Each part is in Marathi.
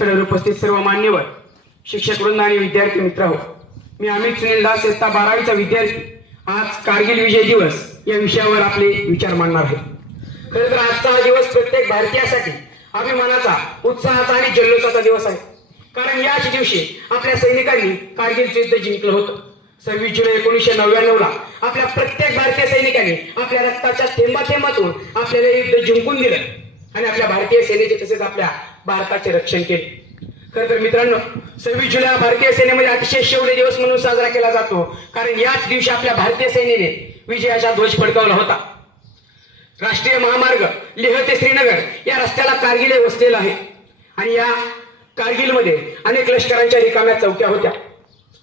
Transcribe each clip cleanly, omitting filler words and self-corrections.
सदर उपस्थित सर्व मान्यवर शिक्षक वृंद आणि विद्यार्थी मित्र हो, मी अमित सुनील दास इयत्ता 12वीचा विद्यार्थी आज कारगिल विजय दिवस या विषयावर आपले विचार मांडणार आहे। खरं तर आजचा हा दिवस प्रत्येक भारतीयासाठी अभिमानाचा, उत्साहाचा आणि जल्लोषाचा दिवस आहे, कारण याच दिवशी आपल्या सैनिकांनी कारगिलचे युद्ध जिंकलं होतं। 26 जुलै 1999 आपल्या प्रत्येक भारतीय सैनिकांनी आपल्या रक्ताच्या थेंबाथेंबातून आपल्याला युद्ध जिंकून दिलं आणि आपल्या भारतीय सेनेचे तसेच आपल्या भारताचे रक्षण केले। खरं तर मित्रांनो, 26 जुलै हा भारतीय सेनेमध्ये अतिशय शौर्य दिवस म्हणून साजरा केला जातो, कारण याच दिवशी आपल्या भारतीय सेनेने विजयाचा ध्वज फडकावला होता। राष्ट्रीय महामार्ग लेह ते श्रीनगर या रस्त्याला कारगिल वसलेला आहे आणि या कारगिलमध्ये अनेक लष्करांच्या रिकाम्या चौक्या होत्या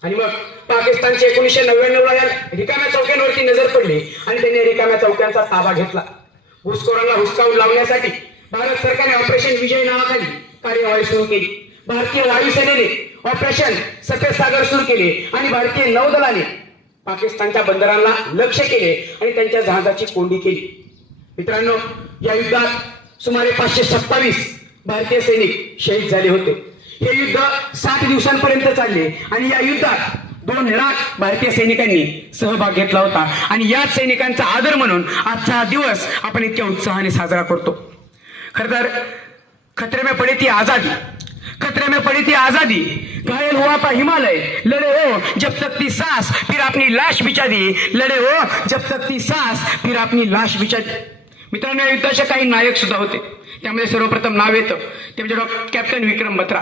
आणि मग पाकिस्तानचे 1999 या रिकाम्या चौक्यांवरती नजर पडली आणि त्यांनी रिकाम्या चौक्यांचा ताबा घेतला। घुसखोरांना हुसकावून लावण्यासाठी भारत सरकारने ऑपरेशन विजय नावाखाली कार्यवाही सुरू केली। भारतीय वायुसेनेने ऑपरेशन सफेद सागर सुरू केले आणि भारतीय नौदलाने पाकिस्तानच्या बंदरांना लक्ष्य केले आणि त्यांच्या जहाजाची कोंडी केली। मित्रांनो, या युद्धात सुमारे 527 भारतीय सैनिक शहीद झाले होते। हे युद्ध 60 दिवसांपर्यंत चालले आणि या युद्धात 2 लाख भारतीय सैनिकांनी सहभाग घेतला होता आणि याच सैनिकांचा आदर म्हणून आजचा हा दिवस आपण इतक्या उत्साहाने साजरा करतो। खरं तर खतरे में पड़ी थी आजादी, खतरे में पड़ी थी आजादी, घायल हुआ था हिमालय, लड़े हो जब तक थी सांस फिर अपनी लाश बिछा दी, लड़े हो जब तक थी सांस फिर अपनी लाश बिछा दी। मित्रांनो, या युद्धाचे काही नायक सुद्धा होते, त्यामध्ये सर्वप्रथम नाव येतं ते म्हणजे कॅप्टन विक्रम बत्रा।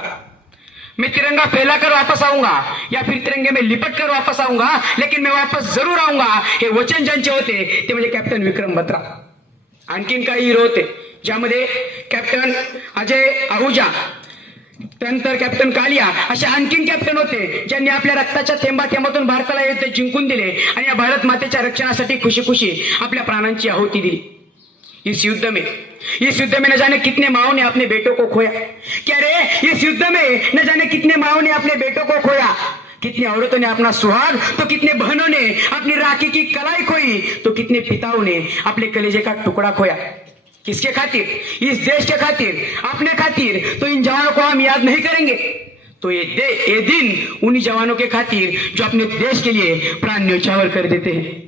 मैं तिरंगा फैलाकर वापस आऊंगा या फिर तिरंगे में लिपट कर वापस आऊंगा, लेकिन मैं वापस जरूर आऊंगा, हे वचन ज्यांचे होते ते म्हणजे कॅप्टन विक्रम बत्रा। आणखीन काही हिरो होते, ज्यामध्ये कॅप्टन अजय आहुजा, त्यानंतर कॅप्टन कालिया असे आणखीन कॅप्टन होते, ज्यांनी आपल्या रक्ताच्या थेंबाथेंबातून भारताला युद्ध जिंकून दिले आणि या भारत मातेच्या रक्षणासाठी खुशी खुशी आपल्या प्राणांची आहुती दिली। इस युद्ध में न जाने कितने माओं ने अपने बेटों को खोया, क्या रे, इस युद्ध में न जाने कितने माओं ने अपने बेटों को खोया, कितनी औरतों ने अपना सुहाग, तो कितने बहनों ने अपनी राखी की कलाई खोई, तो कितने पिताओं ने अपने कलेजे का टुकड़ा खोया। किसके खातिर? इस देश के खातिर, अपने खातिर। तो इन जवानों को हम याद नहीं करेंगे तो ये दिन उन्हीं जवानों के खातिर जो अपने देश के लिए प्राण न्यौछावर कर देते हैं।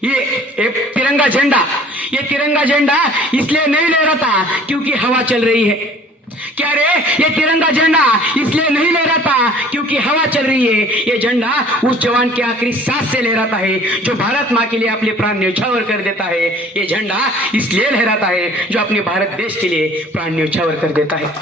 ये तिरंगा झंडा इसलिए नहीं लहराता क्योंकि हवा चल रही है। क्या रे, ये तिरंगा झंडा इसलिए नहीं लहराता क्योंकि हवा चल रही है, ये झंडा उस जवान की आखिरी सांस से लहराता है जो भारत माँ के लिए अपने प्राण न्यौछावर कर देता है। ये झंडा इसलिए लहराता है जो अपने भारत देश के लिए प्राण न्यौछावर कर देता है।